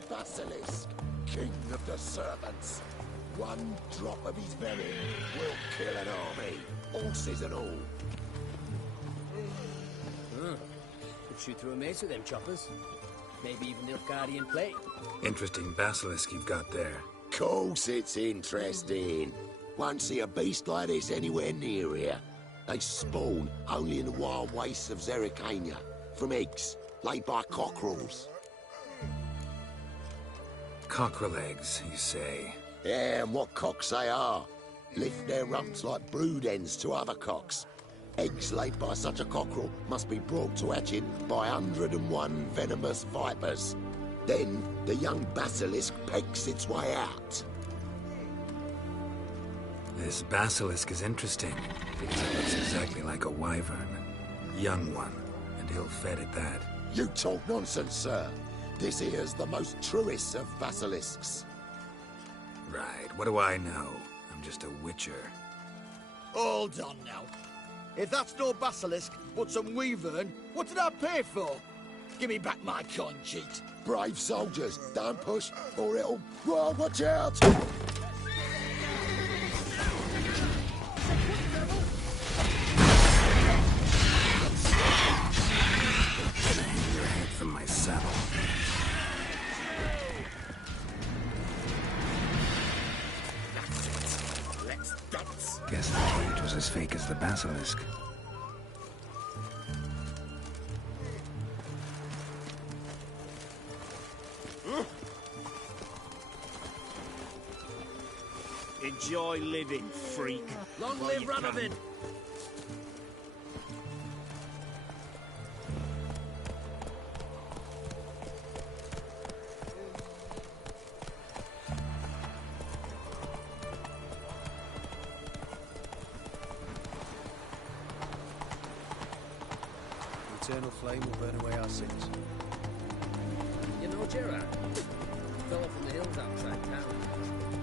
the Basilisk, king of the serpents. One drop of his venom will kill an army, horses and all. Could shoot through a mace with them choppers. Maybe even the Guardian plate. Interesting basilisk you've got there. Course it's interesting. Won't see a beast like this anywhere near here. They spawn only in the wild wastes of Zerrikania, from eggs laid by cockerels. Cockerel eggs, you say? Yeah, and what cocks they are. Lift their rumps like brood hens to other cocks. Eggs laid by such a cockerel must be brought to hatching by 101 venomous vipers. Then the young basilisk pegs its way out. This basilisk is interesting, because it looks exactly like a wyvern. Young one, and ill-fed at that. You talk nonsense, sir. This here's the most truest of basilisks. Right, what do I know? I'm just a witcher. Hold on now. If that's no basilisk, but some wyvern, what did I pay for? Give me back my coin, cheat. Brave soldiers, don't push, or it'll... Whoa, watch out! Hang your head from my saddle. Let's dance. Guess the cage was as fake as the basilisk. Enjoy living, freak. Long live Ranovid! The eternal flame will burn away our sins. You know Gerard? Fell from the hills outside town.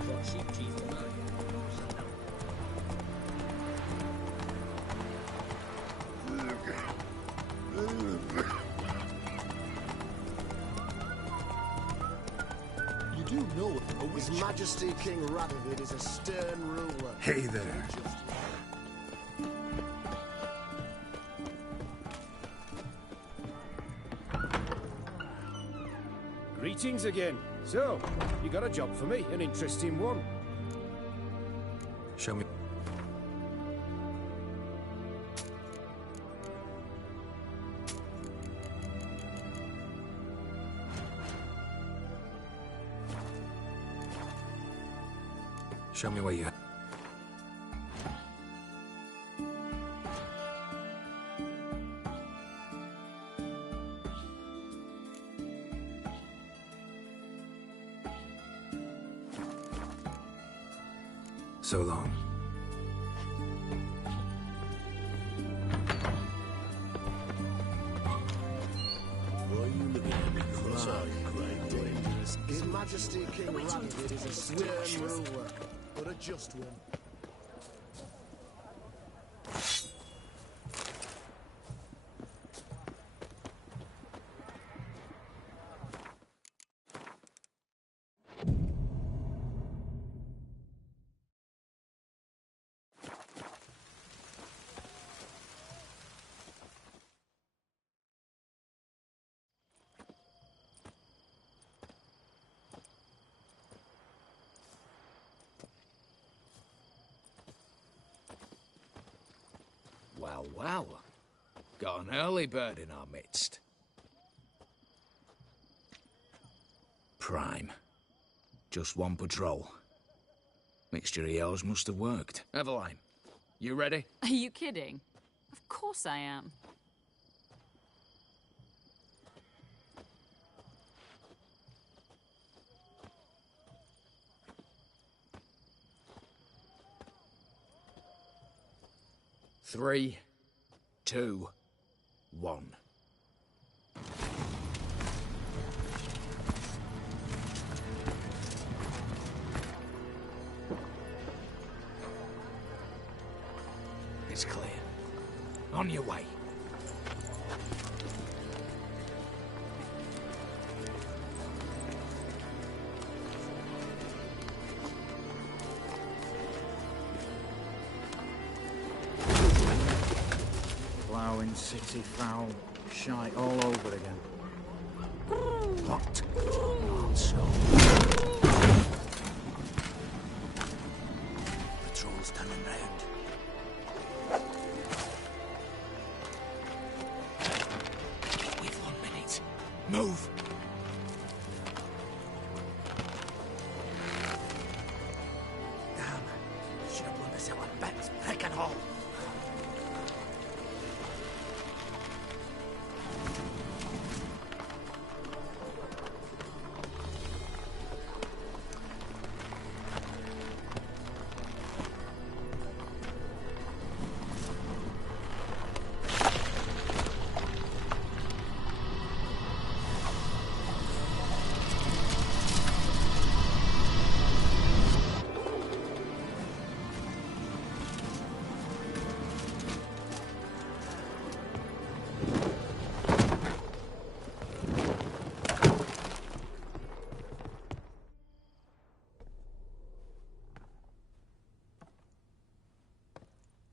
Brought sheep cheese to market. You do know His Majesty King Radovid is a stern ruler. Hey there. Greetings again. So, you got a job for me, an interesting one. Show me. Show me what you have. So long. Why are you looking at me cross-eyed, Grey Dangerous? His Majesty King Radovid is a stern ruler, but a just one. Well, well. Got an early bird in our midst. Prime. Just one patrol. Mixture of yours must have worked. Eveline, you ready? Are you kidding? Of course I am. Three, two, one. It's clear. On your way. city foul shite all over again. What? Not so. Patrol's turning round. We've 1 minute. Move! Damn. Should have blown this out of bits. Frickin' hole.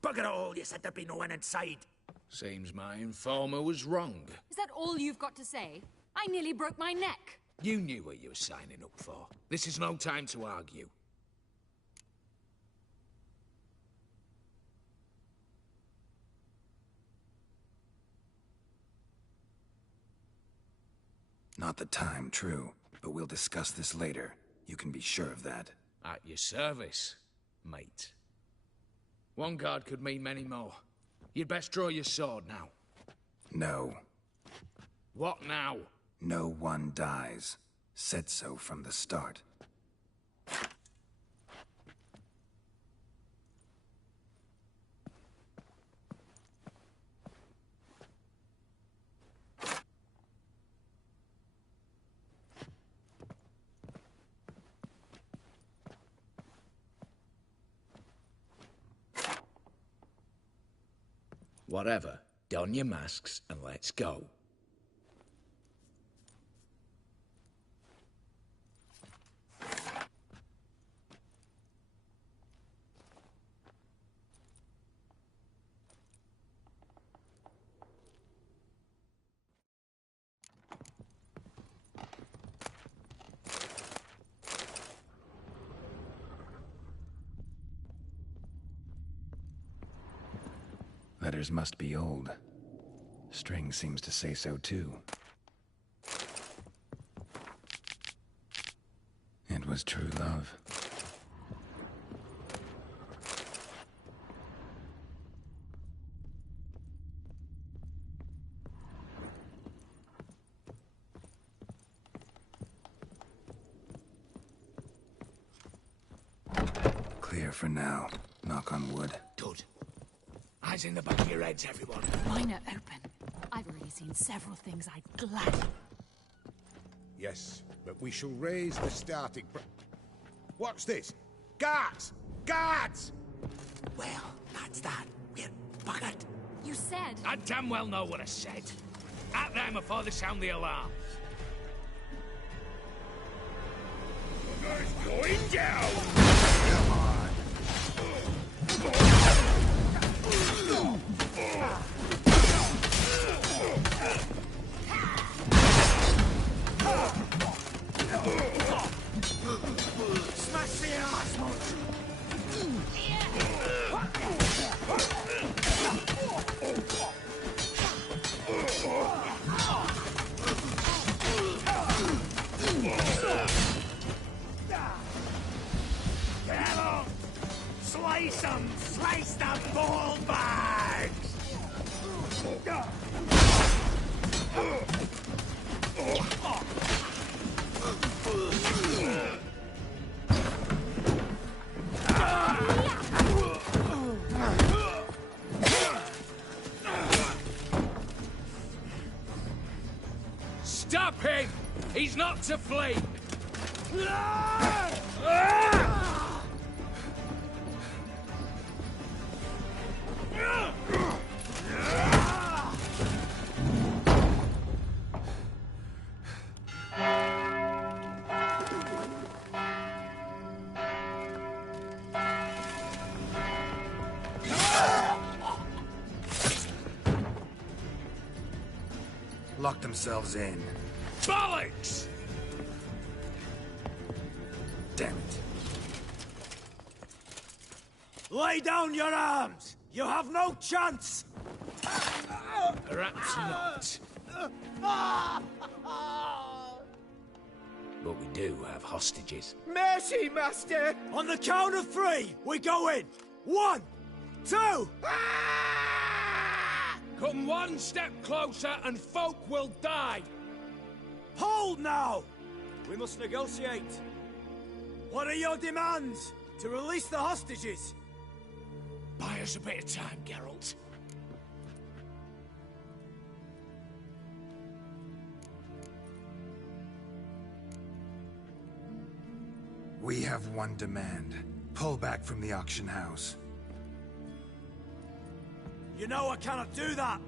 Bugger all, you said there'd be no one inside. Seems my informer was wrong. Is that all you've got to say? I nearly broke my neck. You knew what you were signing up for. This is no time to argue. Not the time, true. But we'll discuss this later. You can be sure of that. At your service, mate. One guard could mean many more. You'd best draw your sword now. No. What now? No one dies. Said so from the start. Whatever. Don your masks and let's go. Letters must be old. String seems to say so too. It was true love. Clear for now. Knock on wood. Good. Eyes in the back of your heads, everyone. Mine are open. I've already seen several things I'd gladly... Yes, but we shall raise the starting... What's this? Guards! Guards! Well, that's that. We're buggered. You said... I damn well know what I said. At them before they sound the alarm. Guys going down! Come on! Smash the ass, Slice them! Slice the ball bags! Stop him! He's not to flee! locked themselves in. Bollocks! Damn it. Lay down your arms! You have no chance! Perhaps not. But we do have hostages. Mercy, Master! On the count of 3, we go in! 1, 2... Come one step closer and folk will die! Hold now! We must negotiate. What are your demands? To release the hostages? Buy us a bit of time, Geralt. We have one demand. Pull back from the auction house. You know I cannot do that!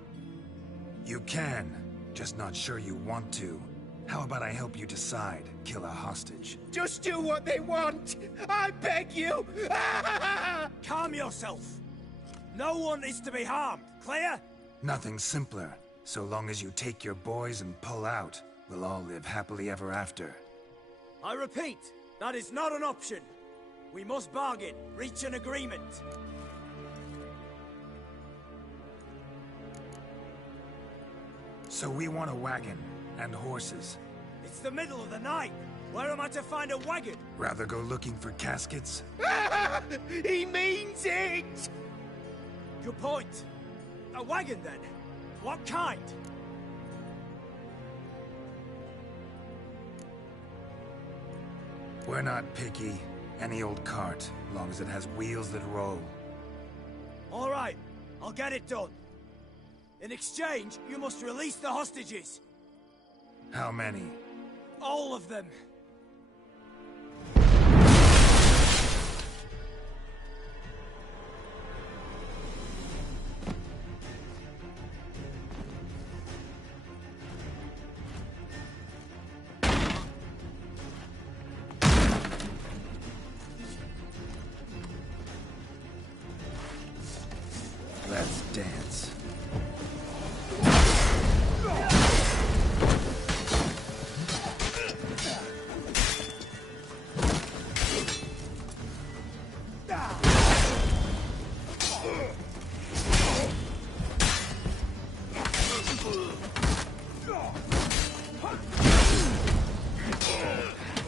You can, just not sure you want to. How about I help you decide, kill a hostage? Just do what they want! I beg you! Calm yourself! No one is to be harmed, clear? Nothing simpler. So long as you take your boys and pull out, we'll all live happily ever after. I repeat, that is not an option. We must bargain, reach an agreement. So we want a wagon, and horses. It's the middle of the night. Where am I to find a wagon? Rather go looking for caskets? He means it! Good point. A wagon, then? What kind? We're not picky. Any old cart, long as it has wheels that roll. All right, I'll get it done. In exchange, you must release the hostages. How many? All of them. Let's dance.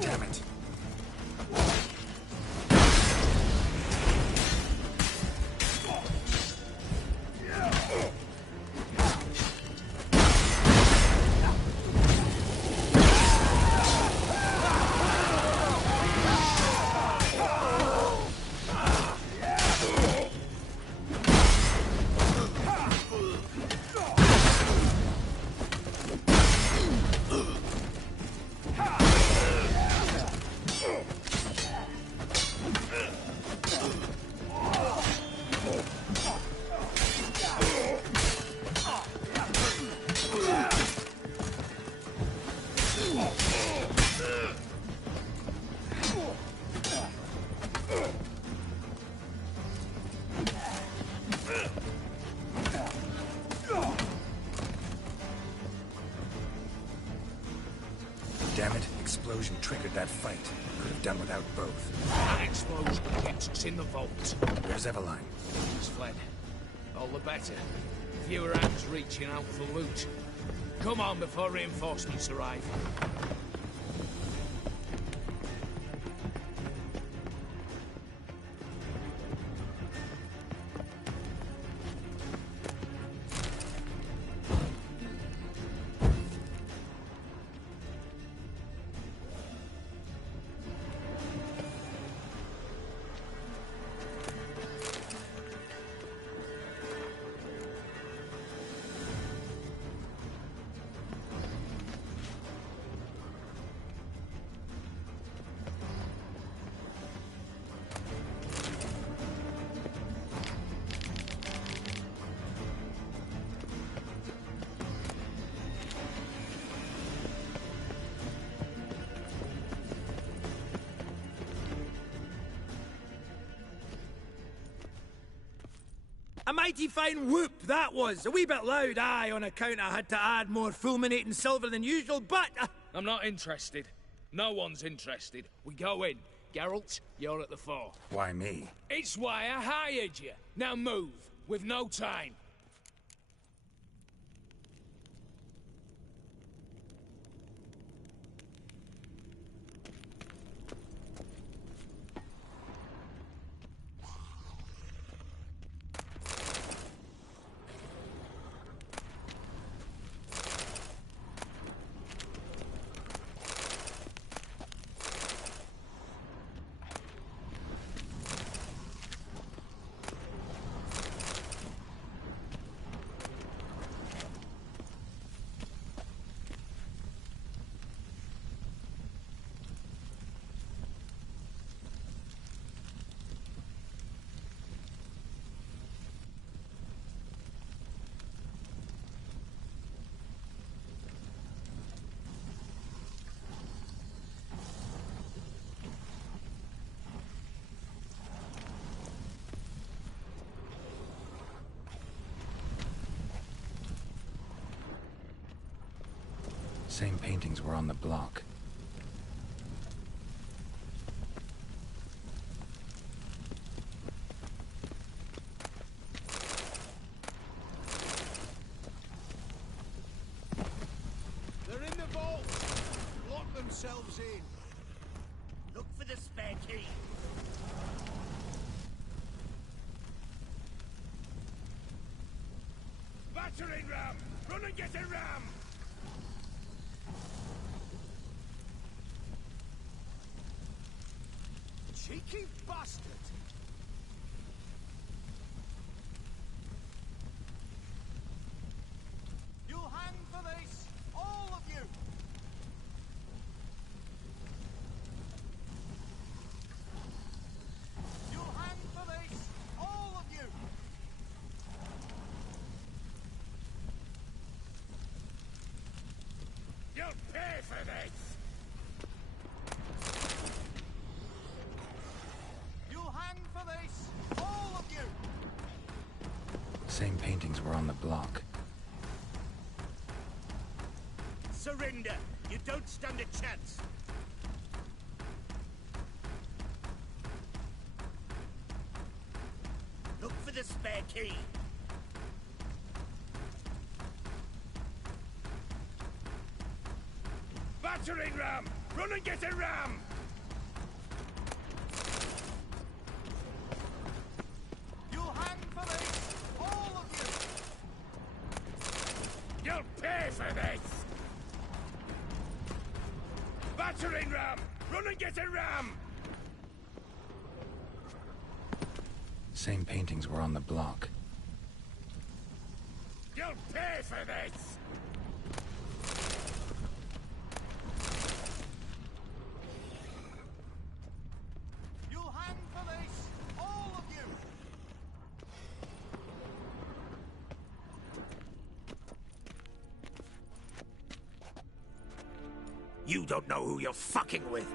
Damn it. Damn it, explosion triggered that fight. Could have done without both. That explosion gets us in the vault. Where's Eveline? He's fled. All the better. Fewer hands reaching out for loot. Come on before reinforcements arrive. mighty fine whoop, that was. A wee bit loud, aye, on account I had to add more fulminating silver than usual, but... I'm not interested. No one's interested. We go in. Geralt, you're at the fore. Why me? It's why I hired you. Now move. We've no time. Same paintings were on the block. They're in the vault! Lock themselves in. Look for the spare key. Battering ram! Run and get a ram! Cheeky bastard! You'll hang for this, all of you! You'll hang for this, all of you! You'll pay for this! You'll hang for this, all of you! Same paintings were on the block. Surrender. You don't stand a chance. Look for the spare key. Battering ram! Run and get a ram! You'll hang for this, all of you! You'll pay for this! Battering ram! Run and get a ram! Same paintings were on the block. You'll pay for this! You'll hang for this, all of you! You don't know who you're fucking with.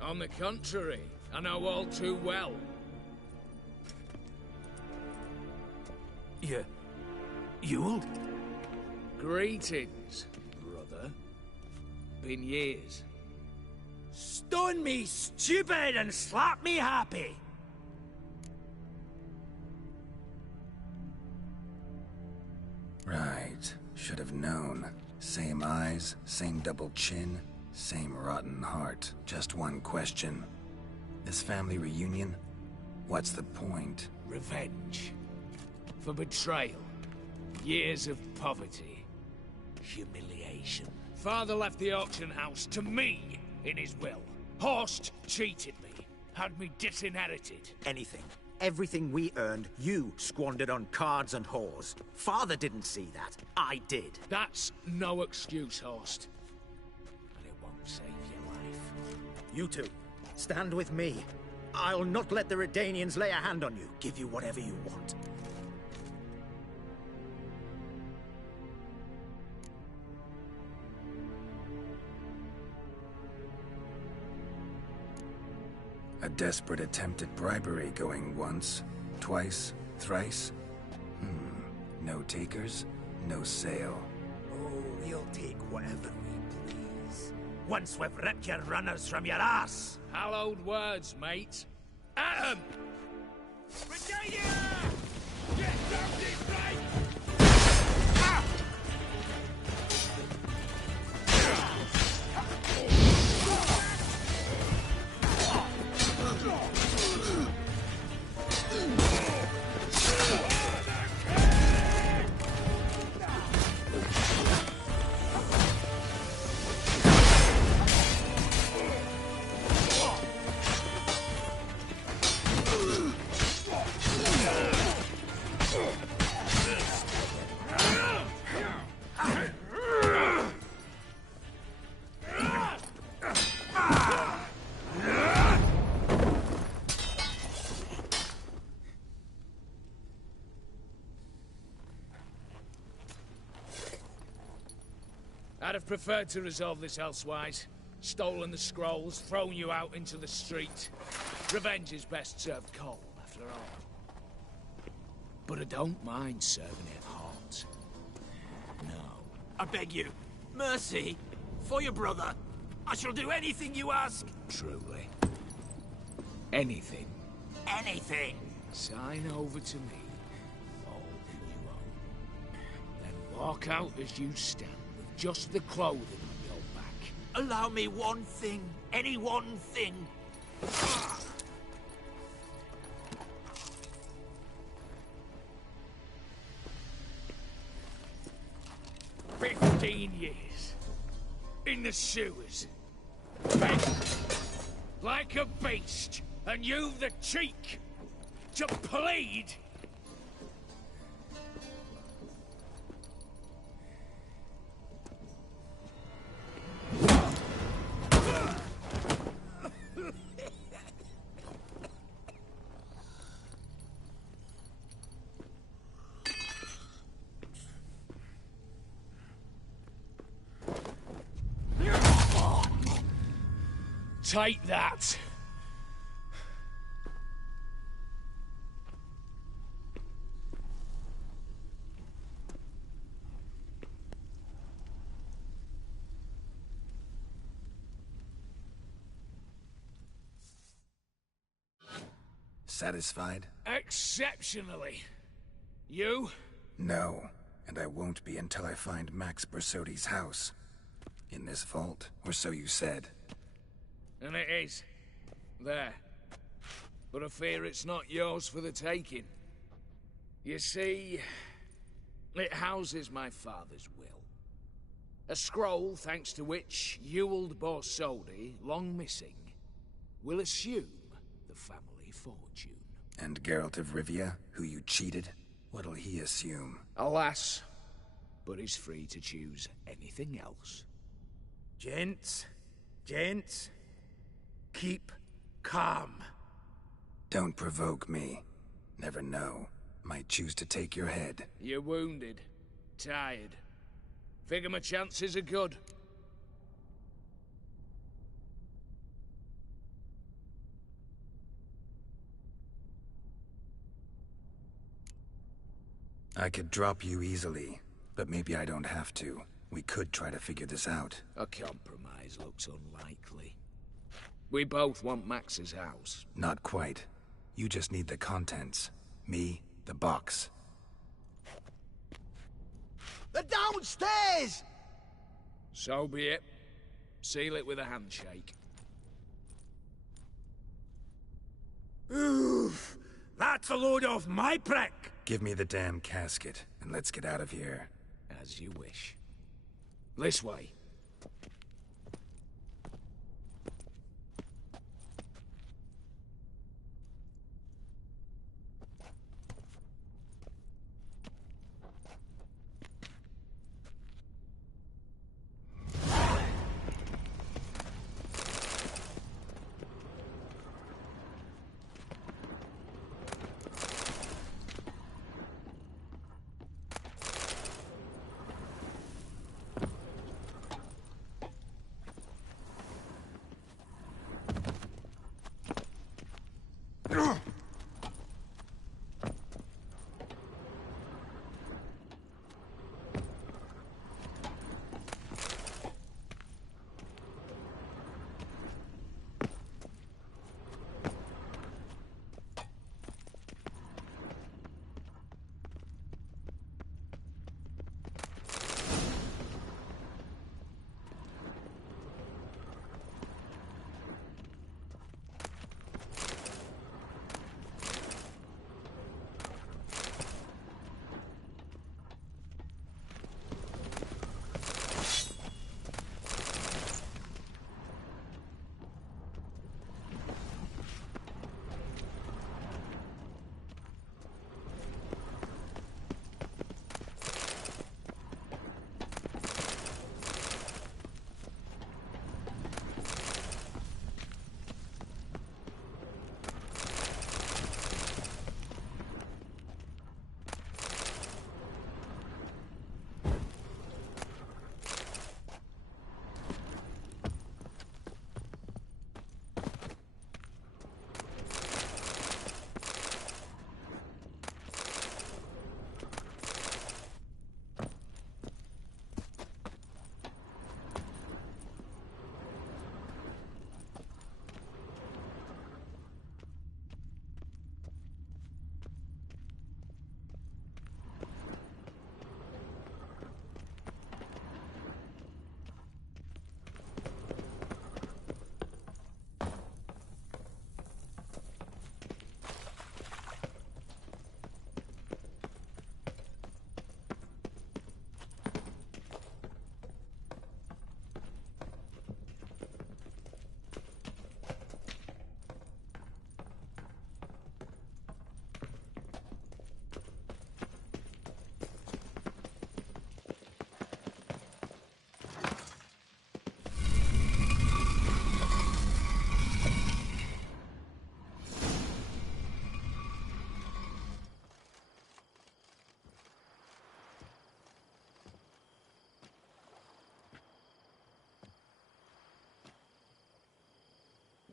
On the contrary, I know all too well. You'll? Greetings, brother. Been years. Stone me stupid and slap me happy! Right. Should have known. Same eyes, same double chin, same rotten heart. Just one question. This family reunion? What's the point? Revenge. For betrayal. Years of poverty. Humiliation. Father left the auction house to me in his will. Horst cheated me. Had me disinherited. Anything. Everything we earned, you squandered on cards and whores. Father didn't see that. I did. That's no excuse, Horst. And it won't save your life. You two, stand with me. I'll not let the Redanians lay a hand on you. Give you whatever you want. A desperate attempt at bribery going once, twice, thrice. No takers, no sale. Oh, we'll take whatever we please. Once we've ripped your runners from your ass! Hallowed words, mate. At 'em! Brigadier! Get down this right! I'd have preferred to resolve this elsewise. Stolen the scrolls, thrown you out into the street. Revenge is best served cold, after all. But I don't mind serving it hot. No. I beg you, mercy, for your brother. I shall do anything you ask. Truly. Anything. Anything. Sign over to me all you own. Then walk out as you stand, with just the clothing on your back. Allow me one thing. Any one thing. 15 years. In the sewers. Begging. Like a beast. And you've the cheek to plead. Take that. Satisfied? Exceptionally. You? No, and I won't be until I find Max Bersodi's house. In this vault, or so you said. And it is. There. But I fear it's not yours for the taking. You see, it houses my father's will. A scroll thanks to which Ewald Borsodi, long missing, will assume the family fortune. And Geralt of Rivia, who you cheated, what'll he assume? Alas, but he's free to choose anything else. Gents, keep calm. Don't provoke me. Never know. Might choose to take your head. You're wounded. Tired. Figure my chances are good. I could drop you easily, but maybe I don't have to. We could try to figure this out. A compromise looks unlikely. We both want Max's house. Not quite. You just need the contents. Me, the box. They're downstairs! So be it. Seal it with a handshake. Oof! That's a load off my prick! Give me the damn casket, and let's get out of here. As you wish. This way.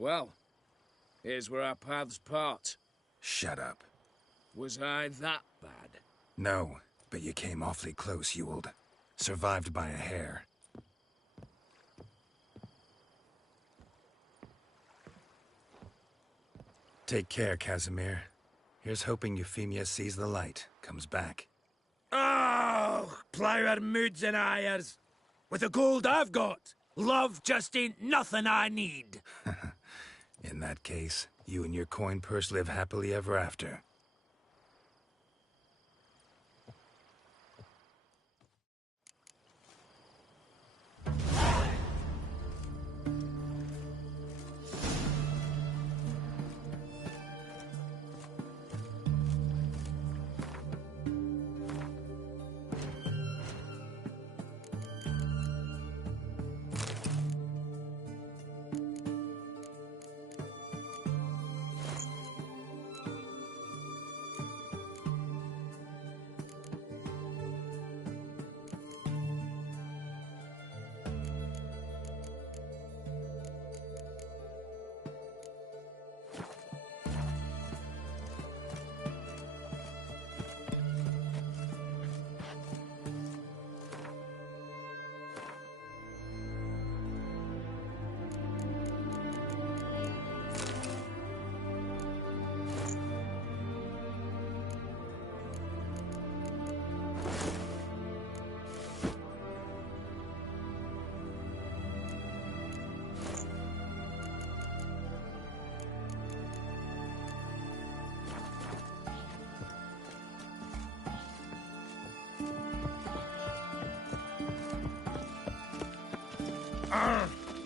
Well, here's where our paths part. Shut up. Was I that bad? No, but you came awfully close, Ewald. Survived by a hair. Take care, Casimir. Here's hoping Euphemia sees the light, comes back. Oh, ploughed moods and ires. With the gold I've got, love just ain't nothing I need. In that case, you and your coin purse live happily ever after.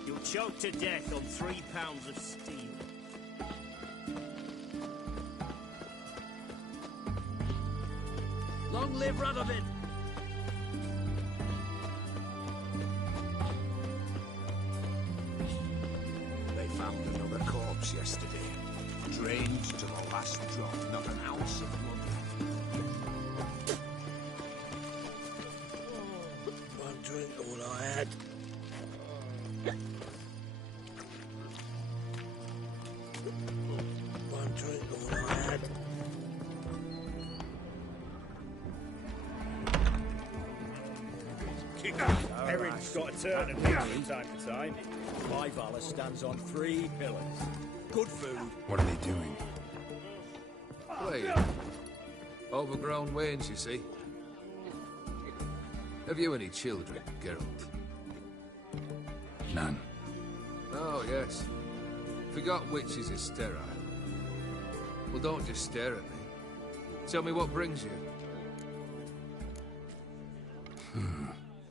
You'll choke to death on 3 pounds of steel. Long live Radovid! They found another corpse yesterday. Drained to the last drop, not an ounce of blood. One drink, all I had. One drink, all I had. Erin's got a turn and hit from time to time. My valor stands on 3 pillars. Good food. What are they doing? Wait. Overgrown wains, you see. Have you any children, Geralt? None. Oh, yes. Forgot witches is sterile. Well, don't just stare at me. Tell me what brings you.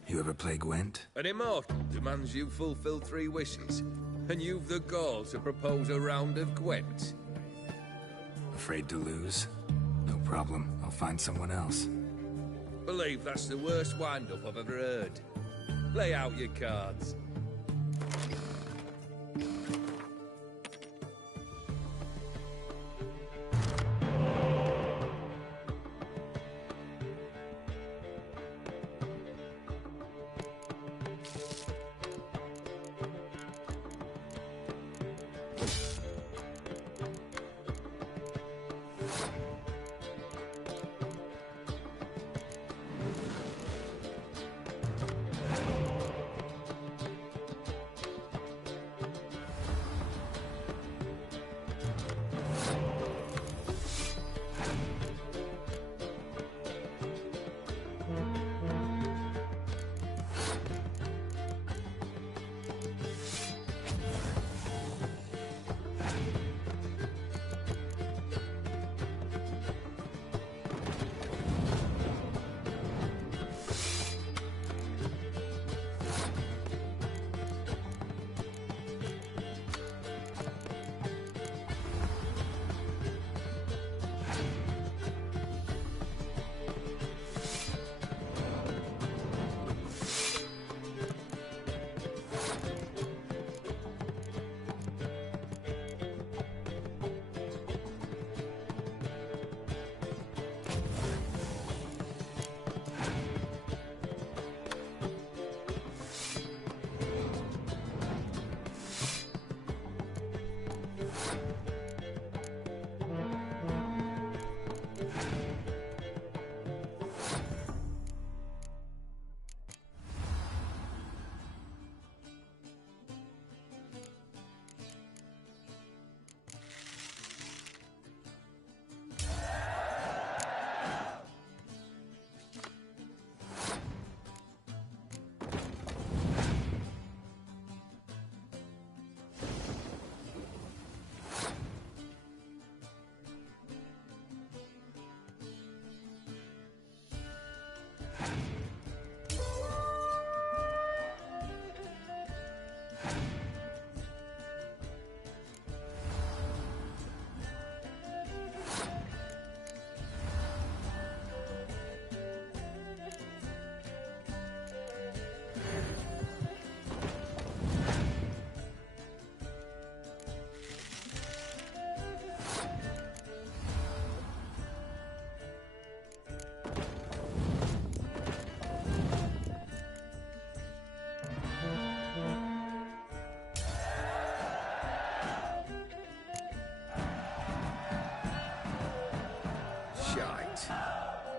You ever play Gwent? An immortal demands you fulfill 3 wishes, and you've the gall to propose a round of Gwent. Afraid to lose? No problem. I'll find someone else. Believe that's the worst wind-up I've ever heard. Lay out your cards.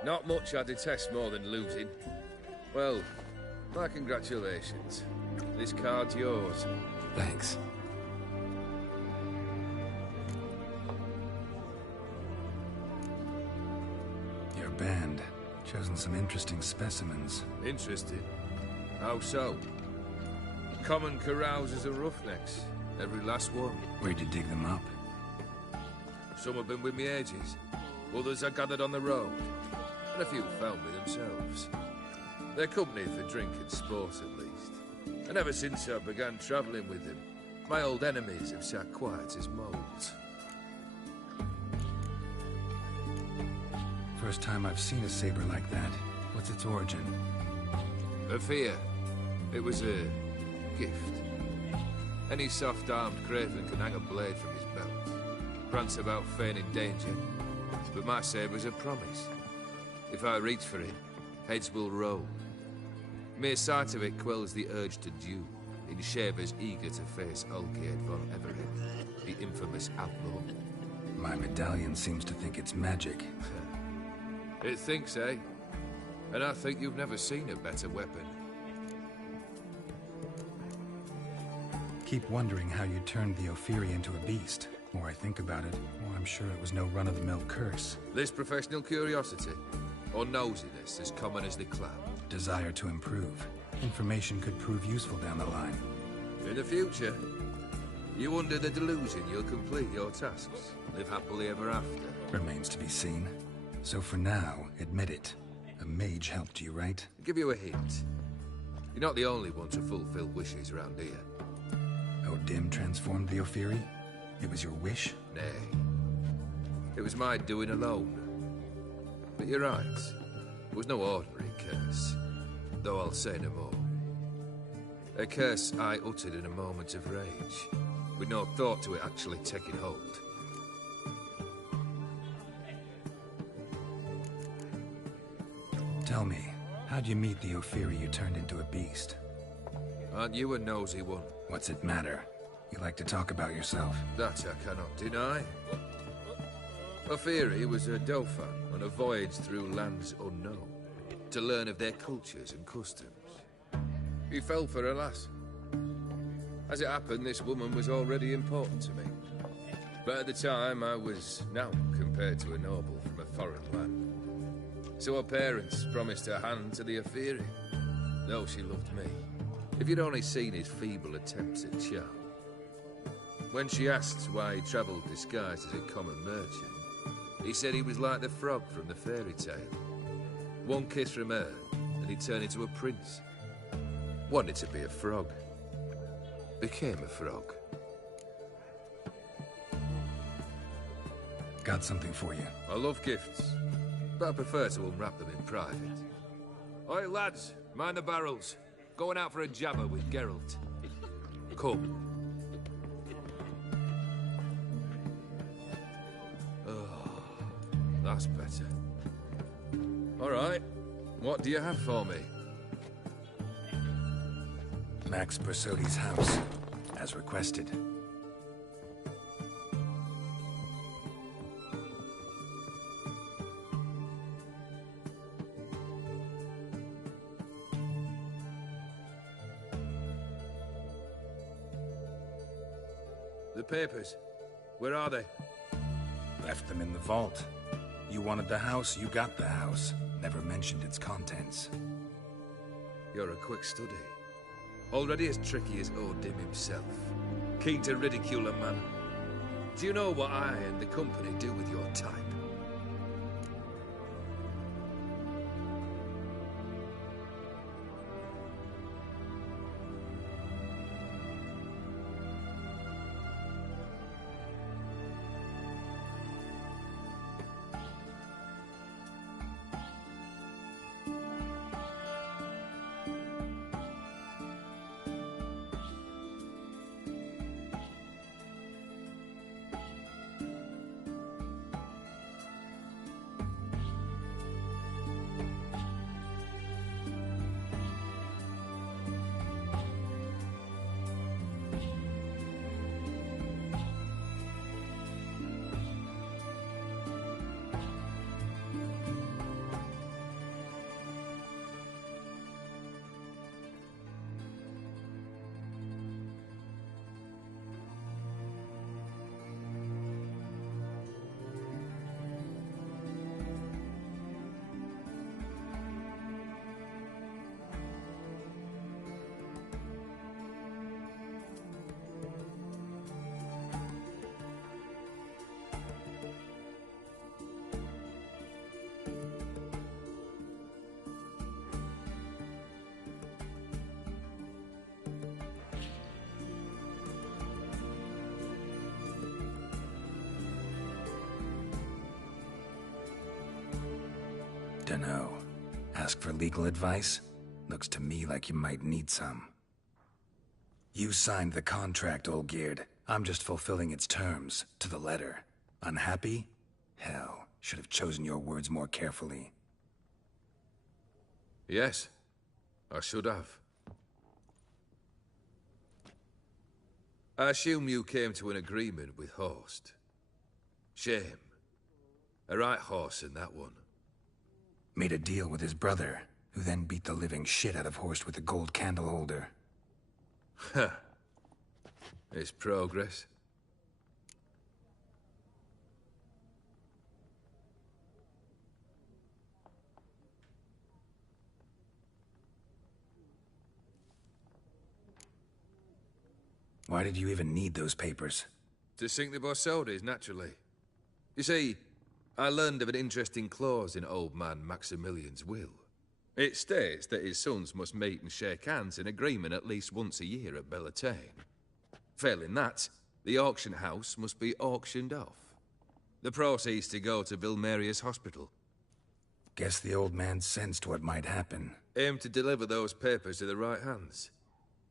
Not much I detest more than losing. Well, my congratulations. This card's yours. Thanks. Your band. Chosen some interesting specimens. Interested? How so? Common carousers and roughnecks. Every last one. Where'd you dig them up? Some have been with me ages. Others I gathered on the road. And a few found me themselves. They're company for drink and sport, at least. And ever since I began travelling with them, my old enemies have sat quiet as moles. First time I've seen a saber like that. What's its origin? A fear. It was a gift. Any soft-armed craven can hang a blade from his belt. Prance about feigning danger. But my saber's a promise. If I reach for it, heads will roll. Mere sight of it quells the urge to duel, in shavers eager to face Olgierd von Everett, the infamous outlaw. My medallion seems to think it's magic. It thinks, eh? And I think you've never seen a better weapon. Keep wondering how you turned the Ophiri into a beast. The more I think about it, the more I'm sure it was no run-of-the-mill curse. This professional curiosity, or nosiness as common as the clown? Desire to improve. Information could prove useful down the line. In the future, you under the delusion you'll complete your tasks, live happily ever after. Remains to be seen. So for now, admit it. A mage helped you, right? I'll give you a hint. You're not the only one to fulfill wishes around here. O'Dim transformed the Ophiri? It was your wish? Nay. It was my doing alone. But you're right. It was no ordinary curse. Though I'll say no more. A curse I uttered in a moment of rage, with no thought to it actually taking hold. Tell me, how'd you meet the Ophiri you turned into a beast? Aren't you a nosy one? What's it matter? You like to talk about yourself. That I cannot deny. Ophiri was a Dauphin on a voyage through lands unknown, to learn of their cultures and customs. He fell for a lass. As it happened, this woman was already important to me. But at the time, I was now compared to a noble from a foreign land. So her parents promised her hand to the Ophiri, though she loved me. If you'd only seen his feeble attempts at charm. When she asked why he travelled disguised as a common merchant, he said he was like the frog from the fairy tale. One kiss from her, and he turned into a prince. Wanted to be a frog. Became a frog. Got something for you. I love gifts, but I prefer to unwrap them in private. Oi, lads, mind the barrels. Going out for a jabber with Geralt. Come. Oh, that's better. All right, what do you have for me? Max Bersodi's house, as requested. The papers, where are they? Left them in the vault. You wanted the house, you got the house. Never mentioned its contents. You're a quick study. Already as tricky as O'Dim himself. Keen to ridicule a man. Do you know what I and the company do with your type? Dunno. Ask for legal advice? Looks to me like you might need some. You signed the contract, Olgierd. I'm just fulfilling its terms, to the letter. Unhappy? Hell, should have chosen your words more carefully. Yes, I should have. I assume you came to an agreement with Horst. Shame. A right horse in that one. Made a deal with his brother, who then beat the living shit out of Horst with the gold candle holder. Huh. It's progress. Why did you even need those papers? To sink the Borsodis, naturally. You see, I learned of an interesting clause in old man Maximilian's will. It states that his sons must meet and shake hands in agreement at least once a year at Bellartane. Failing that, the auction house must be auctioned off. The proceeds to go to Vilmeria's hospital. Guess the old man sensed what might happen. Aimed to deliver those papers to the right hands.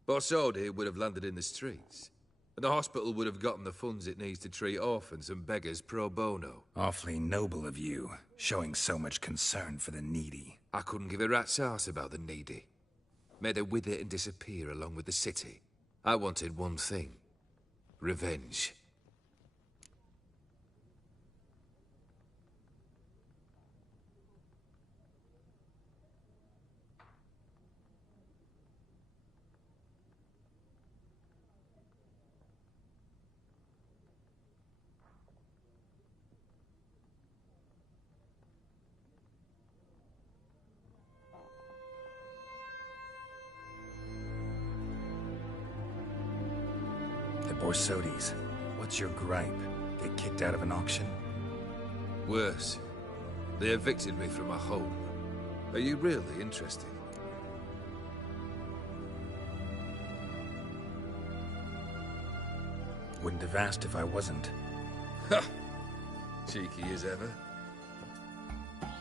Borsodi would have landed in the streets. And the hospital would have gotten the funds it needs to treat orphans and beggars pro bono. Awfully noble of you, showing so much concern for the needy. I couldn't give a rat's ass about the needy. May they wither and disappear along with the city. I wanted one thing. Revenge. Borsodis, what's your gripe? Get kicked out of an auction? Worse. They evicted me from my home. Are you really interested? Wouldn't have asked if I wasn't. Ha! Cheeky as ever.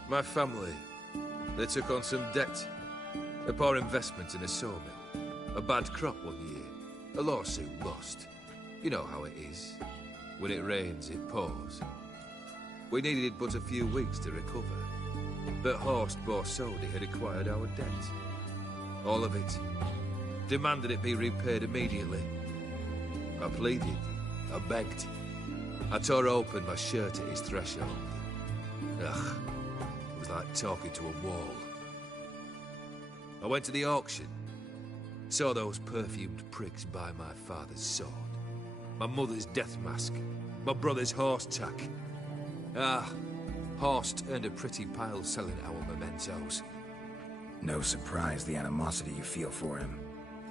My family, they took on some debt. A poor investment in a sawmill. A bad crop one year. A lawsuit lost. You know how it is. When it rains, it pours. We needed but a few weeks to recover. But Horst Borsodi had acquired our debt. All of it. Demanded it be repaid immediately. I pleaded. I begged. I tore open my shirt at his threshold. Ugh. It was like talking to a wall. I went to the auction. Saw those perfumed pricks buy my father's sword. My mother's death mask. My brother's horse tack. Ah, Horst earned a pretty pile selling our mementos. No surprise the animosity you feel for him.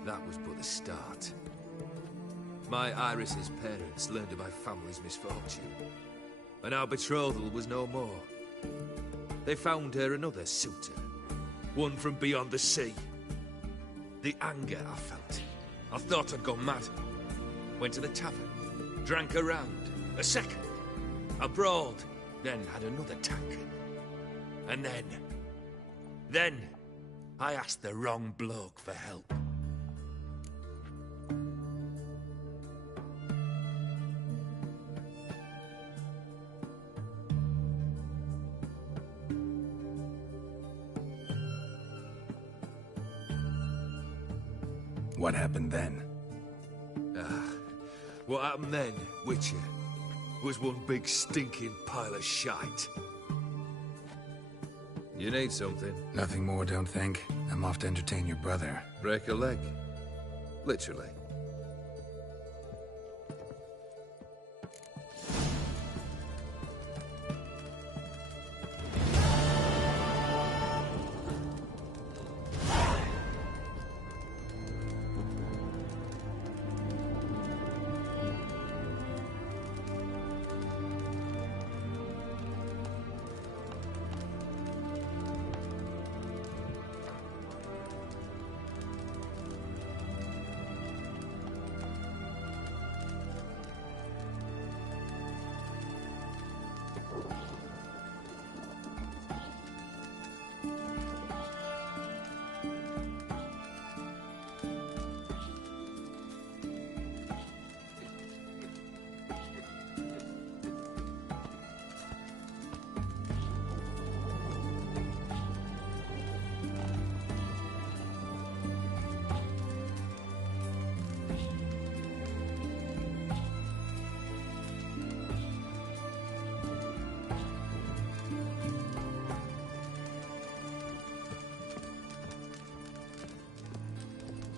That was but the start. My Iris's parents learned of my family's misfortune. And our betrothal was no more. They found her another suitor. One from beyond the sea. The anger I felt. I thought I'd gone mad. Went to the tavern, drank a round, a second, I brawled, then had another tank. And then, I asked the wrong bloke for help. What happened then? What happened then, Witcher, was one big stinking pile of shite. You need something? Nothing more, don't think. I'm off to entertain your brother. Break a leg? Literally.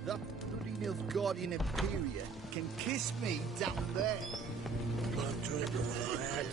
That bloody Nilfgaardian Imperia can kiss me down there. Blood drip on my head.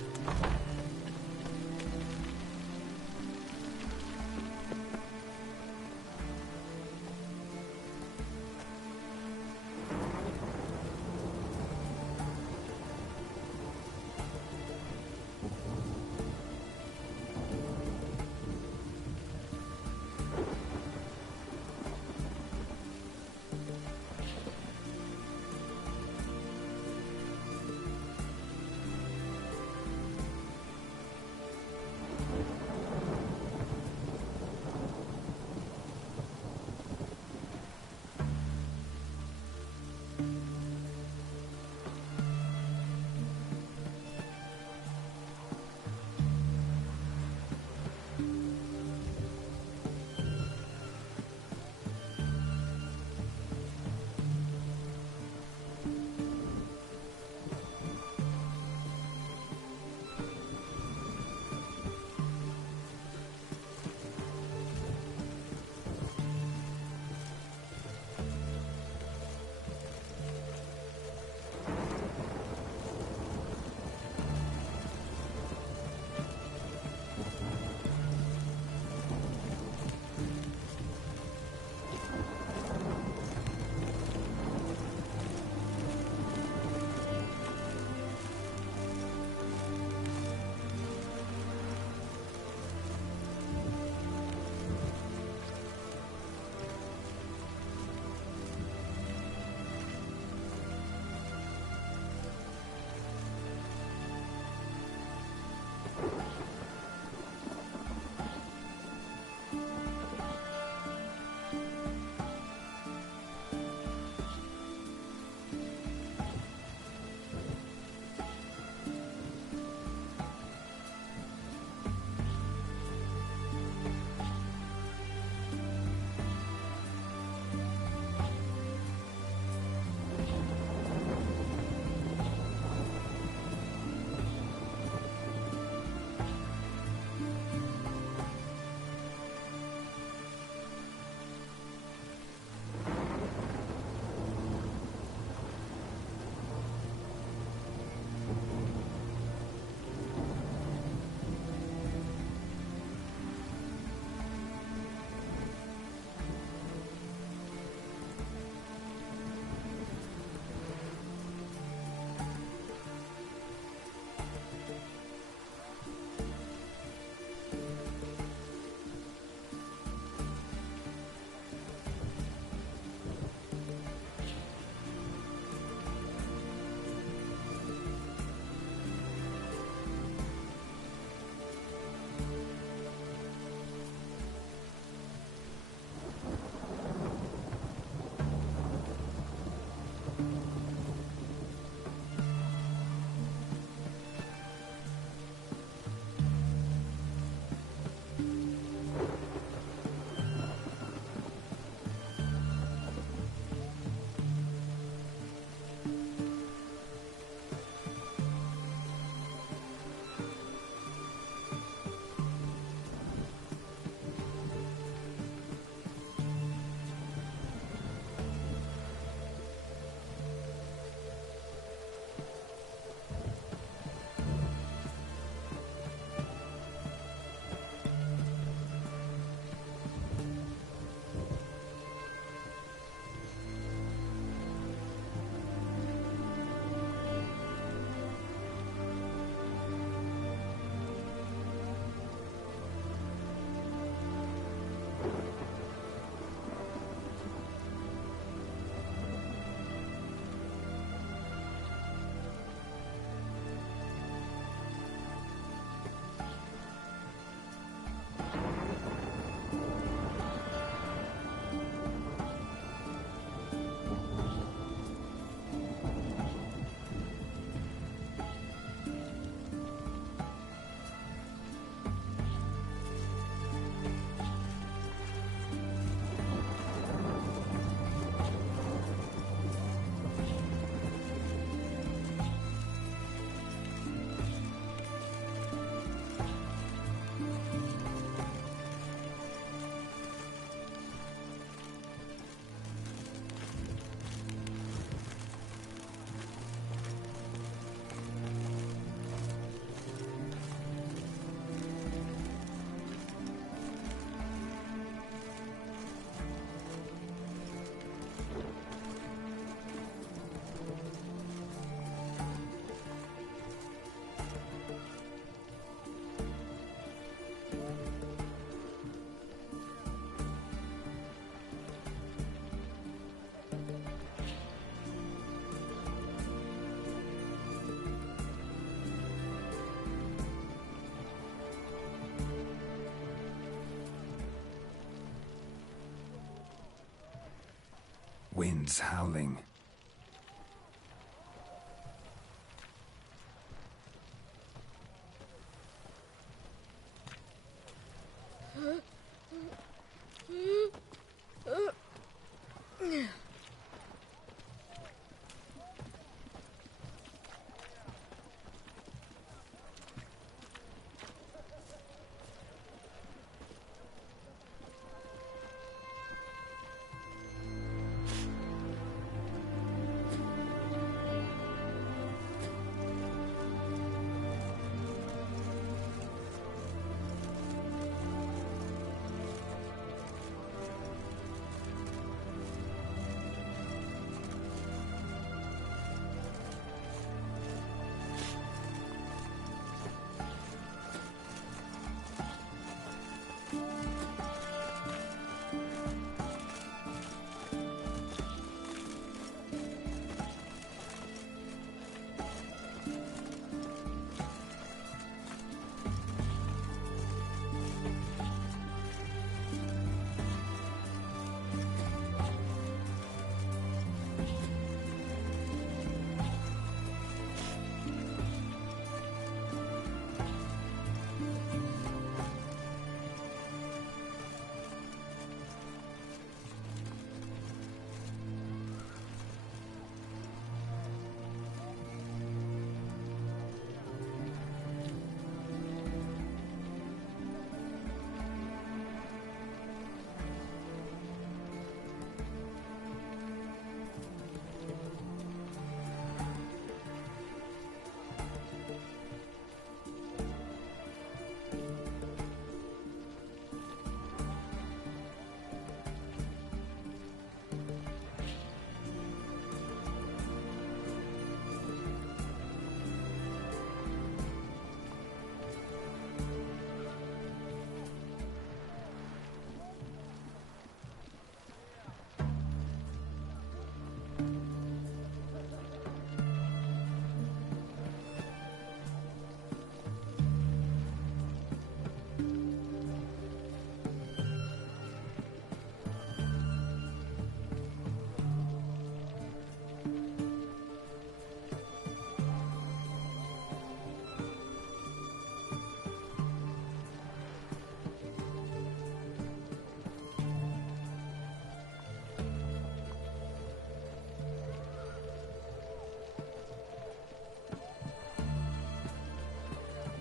Winds howling.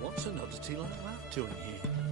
What's an oddity like that doing here?